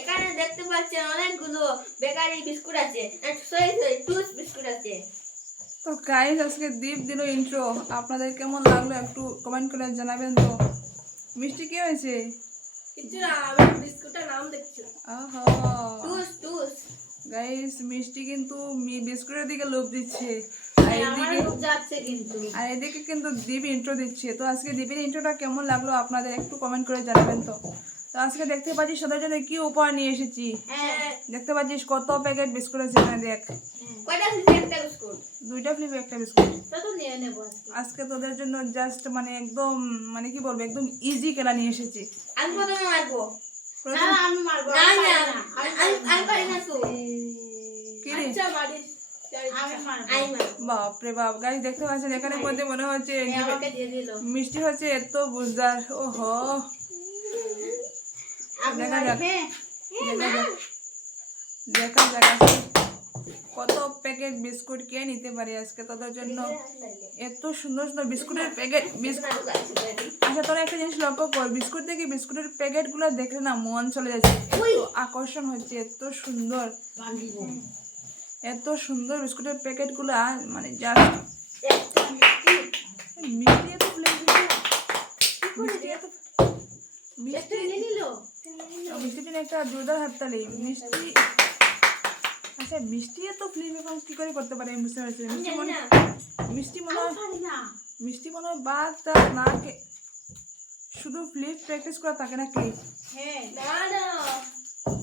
এখানে দেখতে পাচ্ছেন অনেকগুলো বেকারি বিস্কুট আছে, সরি টুস বিস্কুট আছে। তো গাইস আজকে দীপ দিল ইন্ট্রো, আপনাদের কেমন লাগলো একটু কমেন্ট করে জানাবেন। তো মিষ্টি কি হয়েছে? কিছু না, আমি বিস্কুটের নাম দেখছি। আহা টুস টুস। গাইস মিষ্টি কিন্তু বিস্কুটের দিকে লোভ দিচ্ছে, আর আমার এদিকে খুব যাচ্ছে কিন্তু। এদিকে কিন্তু দীপ ইন্ট্রো দিচ্ছে। তো আজকে দীপের ইন্ট্রোটা কেমন লাগলো আপনাদের একটু কমেন্ট করে জানাবেন। তো তো আজকে দেখতে পাচ্ছিস সবার জন্য কি উপহার নিয়ে এসেছি। দেখতে পাচ্ছিস কত প্যাকেট বিস্কুট আছে এখানে, দেখ। কয়টা ফ্লিপে একটা বিস্কুট? দুইটা ফ্লিপে একটা বিস্কুট। তো নিয়ে নেব আজকে তোদের জন্য জাস্ট মানে একদম মানে কি বলবো, একদম ইজি খেলা নিয়ে এসেছি। আমি প্রথমে মারবো। প্রথম- না আমি মারবো না, আমি পারি না তো। কি রে? আচ্ছা মারিস, আমি মারবো। বাপরে বাপ গাইস, দেখতে পাচ্ছেন এখানে মধ্যে মনে হচ্ছে আমাকে দিয়ে দিল। মিষ্টি হচ্ছে এত বুঝদার। ওহো, দেখা যাক দেখা যাক আজকে কত প্যাকেট বিস্কুট কে নিতে পারে আজকে তোদের জন্য। এত সুন্দর সুন্দর বিস্কুটের প্যাকেট। আচ্ছা তোরা একটা জিনিস লক্ষ্য কর, বিস্কুট থেকে বিস্কুটের প্যাকেট গুলো দেখলে না মন চলে যাচ্ছে, আকর্ষণ হচ্ছে। এত সুন্দর এত সুন্দর বিস্কুটের প্যাকেট গুলা, মানে জাস্ট মিষ্টি এত মিষ্টির একটা জোরদার হাততালি। মিষ্টি, আচ্ছা মিষ্টি এত ফ্লিপ এখন কি করে করতে পারে আমি বুঝতে পারছি না। মিষ্টি মনে হয় বাদ তার না কে শুধু ফ্লিপ প্র্যাকটিস করা থাকে নাকি? হ্যাঁ না না,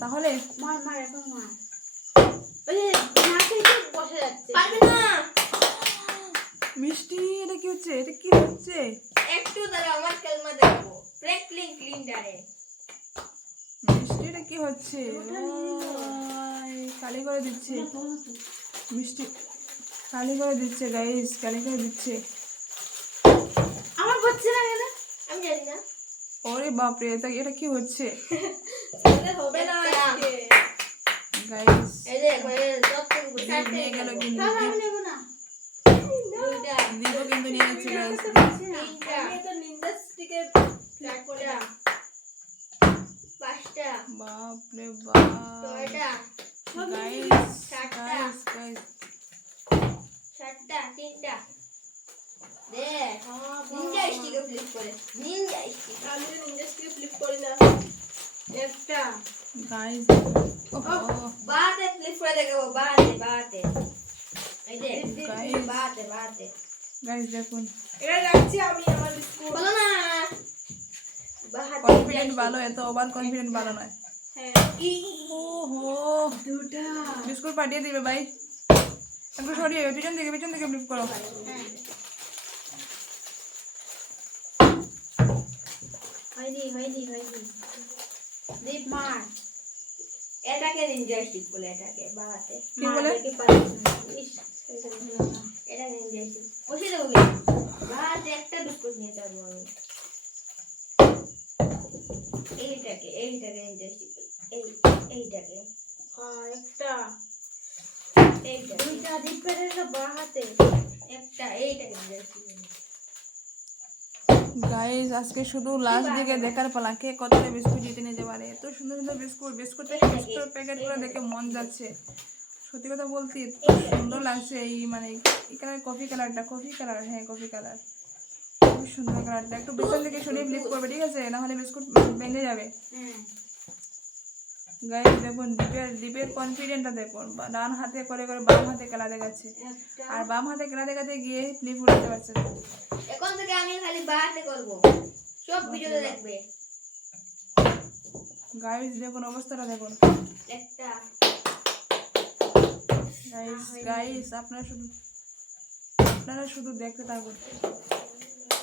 তাহলে মার মার এখন মার। ওই নাকে বসে যাচ্ছে, পারবে না। মিষ্টি এটা কি হচ্ছে? এটা কি হচ্ছে? একটু দাঁড়া, আমার কালমা দেখো। ফ্র্যাঙ্কলিন ক্লিনডারে মিষ্টি এটা কি হচ্ছে? কালি করে দিচ্ছে মিষ্টি, কালি করে দিচ্ছে গাইস, কালি করে দিচ্ছে। আমার হচ্ছে না কেন আমি জানি না। ওরে বাপরে, এটা কি হচ্ছে এটা হবে না আজকে গাইস? এই দেখো, এই যতটুকু নিয়ে গেল কিন্তু আমি নেব না। দুইটা দীপও কিন্তু নিয়ে যাচ্ছে গাইস। তিনটা, আমি তো নিন্দা স্টিকের চারটা, পাঁচটা, বাপরে বাপ ছয়টা, গাইস, সাতটা, গাইস সাতটা, তিনটা। দেখ নিন্দা স্টিকে ফ্লিপ করে, নিন্দা স্টিক। আমি তো নিন্দা স্টিকে ফ্লিপ করি না। একটা গাইস, বাতে ফ্লিপ করে দেখাবো, বাতে বাতে। এই দেখ Guys. বাতে বাতে। গাইস দেখুন, এটা রাখছি আমি আমার বিস্কুট। বলো না বাহাতে কনফিডেন্ট ভালো, এত ওভার কনফিডেন্ট ভালো নয়। হ্যাঁ ওহো, দুটা বিস্কুট পাঠিয়ে দিবে ভাই। একটু সরিয়ে পিছন থেকে ফ্লিপ করো। হয়নি হয়নি হয়নি। দীপ মার। এটাকে নিনজা স্টিক বলে, এটাকে বাহাতে কি বলে? কি পারিস না। ইস এটা নিনজা স্টিক বসে দেবো কি বাহাতে একটা বিস্কুট নিয়ে যাবো আমি। এইটাকে নিনজা স্টিক বলে, এইটাকে একটা, এইটা দুইটা দীপের বাহাতে একটা, এইটাকে নিনজা স্টিক বলে। গাইস আজকে শুধু লাস্ট দিকে দেখার পালা কে কতটা বিস্কুট জিতে নিতে পারে। এত সুন্দর সুন্দর বিস্কুট থেকে বিস্কুটের প্যাকেট গুলো দেখে মন যাচ্ছে। সত্যি কথা বলতে এত সুন্দর লাগছে। এই মানে এই কালার কফি কালারটা, হ্যাঁ কফি কালার, খুব সুন্দর কালারটা। একটু পিছন থেকে সরিয়ে ফ্লিপ করবে, ঠিক আছে? নাহলে বিস্কুট ভেঙে যাবে। গাইস দেখুন দীপের কনফিডেন্টটা দেখুন, ডান হাতে করে বাম হাতে খেলা দেখাচ্ছে, আর বাম হাতে খেলা দেখাতে গিয়ে ফ্লিপ উঠাতে পারছে না। এখন থেকে আমি খালি বাহাতে করব, সব ভিডিওতে দেখবে। গাইস দেখুন অবস্থাটা দেখুন। একটা গাইস আপনারা শুধু দেখতে থাকুন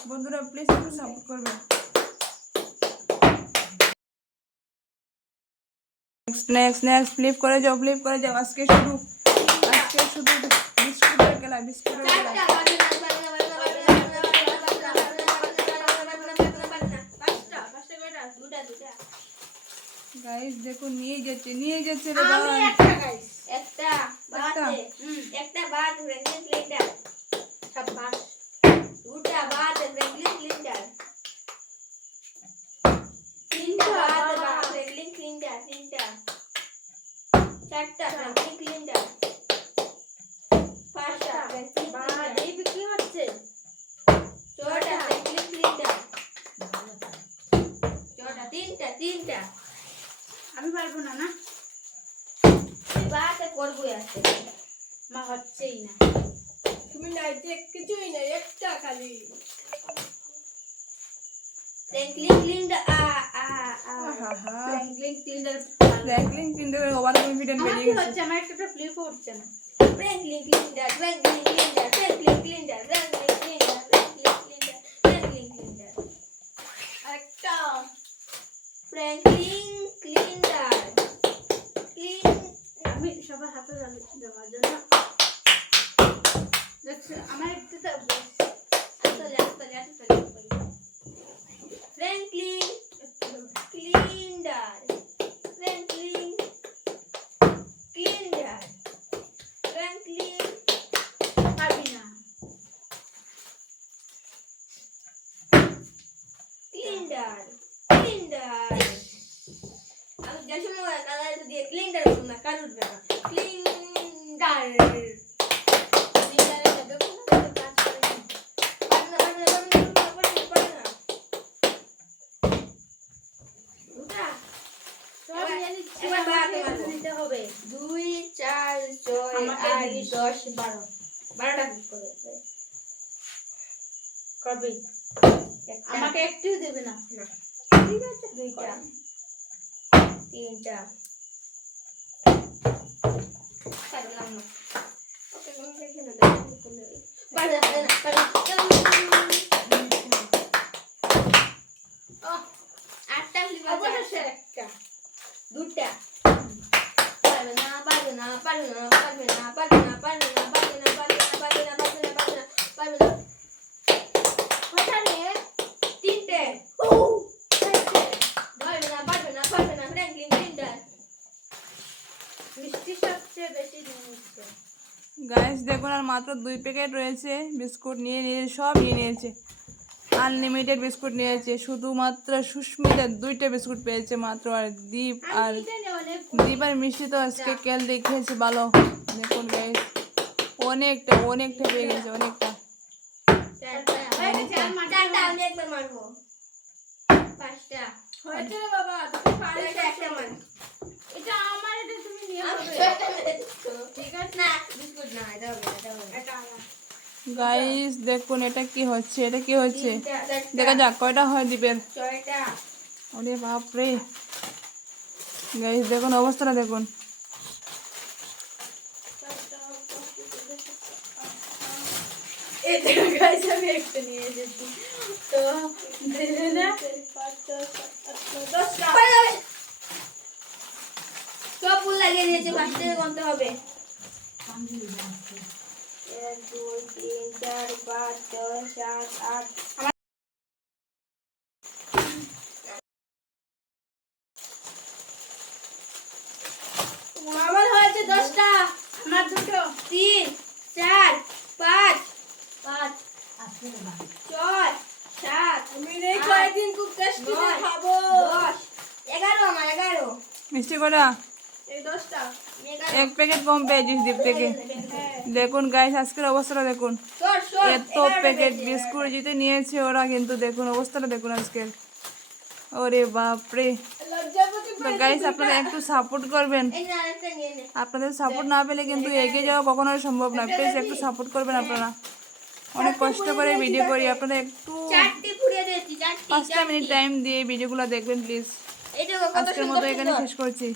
বন্ধুরা, প্লিজ একটু সাপোর্ট করবেন। নেক্সট ফ্লিপ করে যাও আজকে শুধু বিস্কুটের খেলা। গাইস দেখুন নিয়ে যাচ্ছে রে ভাই। একটা বাদ ফ্র্যাঙ্কলিন ক্লিনডার, শাবাশ। দুটা বাদ ফ্র্যাঙ্কলিন ক্লিনডার, তিনটা বাদ ফ্র্যাঙ্কলিন ক্লিনডার, তিনটা। তিনটা। আমি পারবো না না, তুই বাসে করবই আছে। মা হচ্ছেই না। তুমি নাইতে কিছুই না, একটা খালি। ফ্র্যাঙ্কলিন ক্লিনডার ফ্র্যাঙ্কলিন টিন্ডার ফ্র্যাঙ্কলিন কিন্তু ওভার কনফিডেন্ট আমার বেরিয়ে কি গেছে। হচ্ছে, আমার একটা ফ্লিপ উঠছে না। ফ্র্যাঙ্কলিন ক্লিনডার ফ্র্যাঙ্কলিন ক্লিনডার ফ্র্যাঙ্কলিন ক্লিনডার ফ্র্যাঙ্কলিন ক্লিনডার ফ্র্যাঙ্কলিন ক্লিনডার ফ্র্যাঙ্কলিন ক্লিনডার একটা। ফ্র্যাঙ্কলিন ক্লিনডার ক্লিন। আমি সবার হাতে দেওয়ার জন্য দেখছো, আমার একটু তো ফ্র্যাঙ্কলিন ক্লিনডার ফ্র্যাঙ্কলিন ক্লিনডার ফ্র্যাঙ্কলিন পারবি না। ক্লিনডার ক্লিনডার। আমি যে সময় কালার দিয়ে ক্লিনডার করব না, কার উঠবে না। ক্লিনডার ক্লিনডারের সাথে কোনো কাজ করে না। সব জানিস, এবার বাড়াতে আমাকে পারবো। দিতে হবে। 2 4 6 আমাকে 8 দিস। 10 12 12টা ক্লিক করে করবি, একটা। আমাকে একটু দেবে না। না, ঠিক আছে, দুইটা তিনটা পারলাম না। ওকে কোন দেখে না পারলাম না পারলাম। আটটা ক্লিক আছে, অবশেষে একটা। দুটা। পারবে না পারবে না পারবে না পারবে না পারবে না পারবে না পারবে না পারবে না পারবে না পারবে না পারবে না পারবে না। কয়টা রে? তিনটে। পারবে না পারবে না পারবে না ফ্র্যাঙ্কলিন ক্লিনডার। মিষ্টি সবচেয়ে বেশি নিচ্ছে। গাইস দেখুন আর মাত্র 2 প্যাকেট রয়েছে। বিস্কুট নিয়ে নিয়ে সব নিয়ে নিয়েছে, আনলিমিটেড বিস্কুট নিয়েছে। শুধুমাত্র সুস্মিতা 2টা বিস্কুট পেয়েছে মাত্র, আর দীপ আর আমি এটা নিয়ে অনেক দীপ আর মিষ্টি তো আজকে কেল দেখিয়েছে ভালো। দেখুন গাইস অনেকটা অনেকটা পেয়ে গেছে, অনেকটা। চারটা হয়ে গেছে, আর মারতে চারটা হবে। আমি একবার মারবো। পাঁচটা হয়েছে রে বাবা, তুমি পারবে। ছয়টা একটা মার। এটা আমার, এটা তুমি নিয়ে আমি হবে। ছয়টা মেরে দিচ্ছি। ঠিক আছে, না বিস্কুট না, এটা হবে না, এটা হবে না। এটা আমার। গাইস দেখুন এটা কি হচ্ছে, এটা কি হচ্ছে তিনটা, চারটা, দেখা যাক কয়টা হয় দীপের। ছয়টা। ওরে বাপ রে গাইস দেখুন অবস্থাটা দেখুন। এটা গাইস আমি একটা নিয়ে এসেছি, তো দিলে না। 10টা। পারে যাবে। সব ফুল লাগিয়ে দিয়েছে, পাঁচ থেকে গুনতে হবে। 1 2 3 4 5 6 7 8। আমার হয়েছে 10টা। আমার দুটো। 3 4 5 5 6 7 আমি এই কয়েকদিন খুব টেস্টি নয়, খাবো। 10 11 আমার 11। মিষ্টি কটা এই 10টা। 11 এক প্যাকেট কম পেয়েছিস দীপ থেকে। দেখুন গাইস আজকের অবস্থাটা দেখুন, সর সর। এত প্যাকেট বিস্কুট জিতে নিয়েছে ওরা, কিন্তু দেখুন অবস্থাটা দেখুন আজকের। ওরে বাপরে। লজ্জাপতি তো গাইস আপনারা একটু সাপোর্ট করবেন, এই না আরেকটা নিয়ে নে। আপনাদের সাপোর্ট না পেলে কিন্তু এগিয়ে যাওয়া কখনোই সম্ভব না। প্লিজ একটু সাপোর্ট করবেন আপনারা, অনেক কষ্ট করে ভিডিও করি, আপনারা একটু চারটি পুড়িয়ে দিয়েছি, চারটি 5টা মিনিট টাইম দিয়ে ভিডিওগুলো দেখবেন প্লিজ। এইটা কত আজকের সুন্দর মতো এখানে সুন্দর। শেষ করছি।